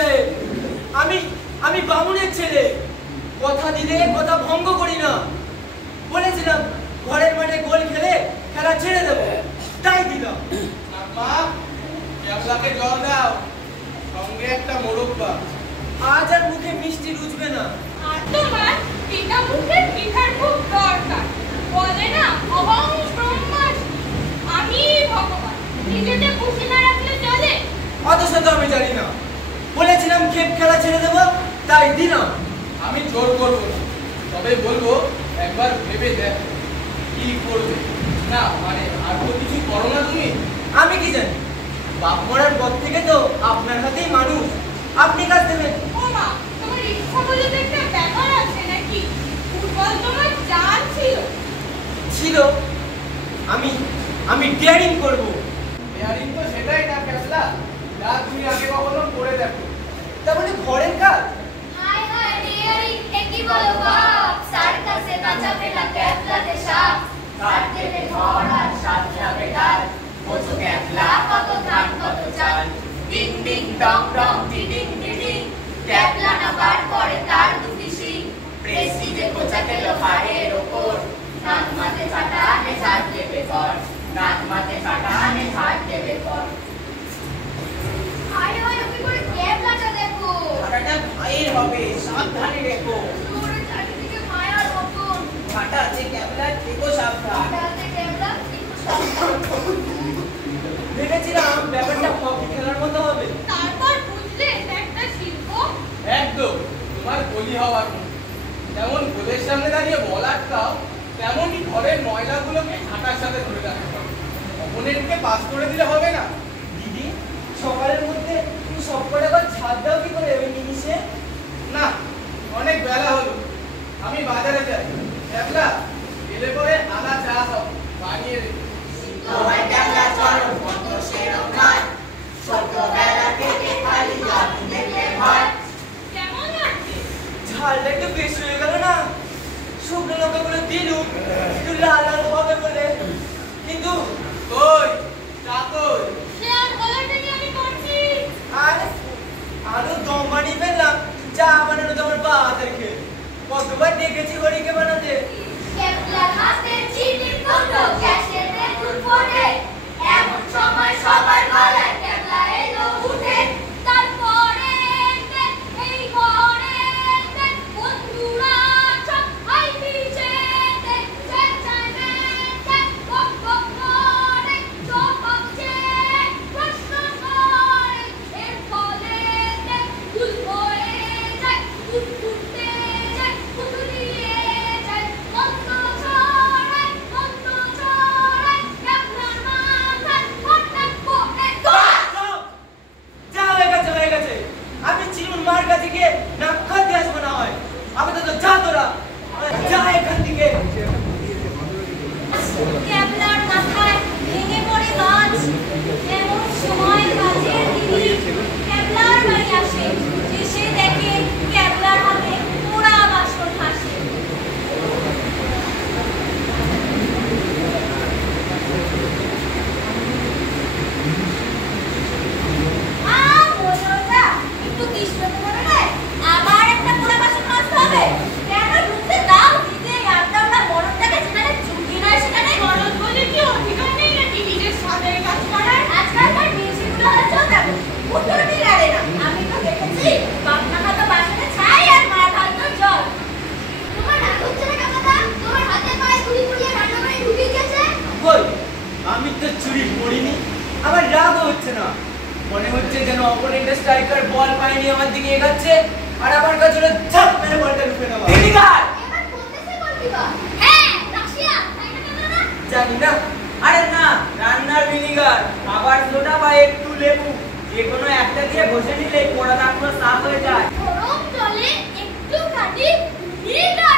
সাহেব, আমি আমি বামুনের ছেলে, কথা দিলে কথা ভঙ্গ করি না। বলেছিলাম ঘরের মাঠে গোল খেলে খেলা ছেড়ে দেবো, তাই দিলাম। মা, ক্যাবলাকে জল দাও, সঙ্গে একটা মোরব্বা। আজ আর মুখে মিষ্টি রুচবে না। আর তোমার পিতা মুখের পিঠার খুব দরকার। বলে না অহং ব্রহ্মাস্মি, আমি ভগবান, নিজেকে খুশি না রাখলে চলে? অথচ তো আমি জানি না। বলেছিলাম খেলা ছেড়ে দেবো, তাই দিলাম। আমি জোর করবো না, তবে বলবো একবার ভেবে দেখ কি করবে। না মানে আর তো কিছু করো না তুমি? আমি কি জানি, বাপ মরার পর থেকে তো আপনার হাতেই মানুষ, আপনি কাজ দেবেন। ও মা, তোমার ইচ্ছা বলে তো একটা ব্যাপার আছে নাকি? ফুটবল তোমার জান ছিল? ছিল। আমি ডেয়ারিং করব। ডেয়ারিং তো সেটাই না ক্যাবলা, যা তুমি আগে কখনো করে দেখো। তা বলে ঘরের কাজ? হায় হায় ডেয়ারিং কি বলো বাপ, সার্কাসে বাঁচাবে না ক্যাবলাতে সাপ, সার দেবে ঘর আর সাতলাবে ডাল, বোঝো ক্যাবলা কত ধান কত চাল, ডিং ডিং ডং ডং ডিডিং ডিডিং, ক্যাবলা না বার করে তার দুটি শিং, প্রেস্টিজে খোঁচা খেল হাড়ের ওপর, নাক মাথে ছাটা আনে ঝাড় দেবে কর, নাক মাথে ছাটা আনে ঝাড় দেবে কর। আরে ওই ওকে করে ক্যাবলাটা দেখো, ছাটাটা ভাইয়ের হবে, সাবধানে রেখো। পুরো চারিদিকে মায়ার মতন, ছাটা আছে ক্যাবলা, থেকো সাবধান। হাতে ক্যাবলা একটু সাবধান। ভেবেছিলাম ব্যাপারটা হকি খেলার মতো হবে। তারপর বুঝলে এটা একটা শিল্প। একদম তোমার বলি হওয়ার মতো। যেমন গোলের সামনে দাঁড়িয়ে বল আটকাও, তেমনই ঘরের ময়লাগুলোকে ঝাঁটার সাথে ধরে রাখতে হবে। অপোনেন্টকে পাস করে দিলে হবে না। দিদি, সকালের মধ্যে তুমি সব কটা বার ছাদ দাও কি করে ওই জিনিসে? না, অনেক বেলা হলো, আমি বাজারে যাই। ক্যাবলা এলে পরে আদা চা সব বানিয়ে রেখে। তোমার ক্যাবলা চরণ মত সেরম নয়, ছোটবেলা থেকে খালি আপনি দেখলে ভয়। কেমন লাগছে? ঝালটা একটু বেশি হয়ে গেল না? শুকনো লঙ্কাগুলো দিলুম একটু লাল লাল হবে বলে, কিন্তু কই চা কই? সে আর বলাটাই আমি করছি। আর আরো দম বানিয়ে ফেললাম। চা বানানো তো আমার বা হাতের খেয়ে, কতবার দেখেছি হরিকে বানাতে। ক্যাবলার হাতে চিনির কৌটো, গ্যাসের বেলুন ফোটে, এমন সময় সবার গলায় ক্যাবলা এলো উঠে। তারপরে এই ঘরে বন্ধুরা সব হাই পিছেতে, চেঁচাবে বক বক করে, চপাচ্ছে প্রশ্ন করে, এর ফলে ফুল হয়ে যায়, ফুল ফুটতে যায়, ফুটুরিয়ে যায়, মন্দ ছড়ায়, ক্যাবলার মাথায় হঠাৎ করে যা হয়ে গেছে। আমি চিরুন মার কাছে গিয়ে নাক খাতে আসবো না হয়। আপাতত যা তোরা, যা এখান থেকে। ক্যাবলার মাথায় ভেঙে পড়ে গাছ, এমন সময় কাজের দিদি ক্যাবলার বাড়ি আসে, এসে দেখে ক্যাবলার হাতে পোড়া বাসন হাসে। একটু কৃষ্ণ করে রে, আবার একটা পোড়া বাসন মাজতে হবে। কেন ঢুকতে দাও দিদি, আমরা মরণটাকে যেখানে চুকি নয় সেখানে গরজ বলে কি অধিকার নেই নাকি নিজের সাদের কাজ করার? আজকালকার মেয়েগুলো হচ্ছে দেখো উত্তরটি গাড়ে না। আমি তো দেখেছি বাপনামা তো বাসনে ছাই আর মা ঢালতো জল। তোমার রাগ হচ্ছে না কাকা? তোমার হাতে পায়ে চুরি করিয়ে রান্না করে ঢুকে গেছে। কই, আমি তো চুরি করিনি। আমার রাগও হচ্ছে না, মনে হচ্ছে যেন অপোনেন্টের স্ট্রাইকার বল পায়নি আমার দিকে এগাচ্ছে, আর আমার কাছে ঝাপ মেরে বলটা ঢুকে দেওয়া। এবার কোনটাতে বলবিবা? হ্যাঁ রাশিয়া, তাই না কাকা? জানি না। আরে না, রান্নার ভিনিগার, আবার সোডা বা একটু লেবু, যে কোনো একটা দিয়ে ঘষে নিলে পোড়া দাগগুলো সাফ হয়ে যায়। গরম জলে একটু খাটি ভিনিগার।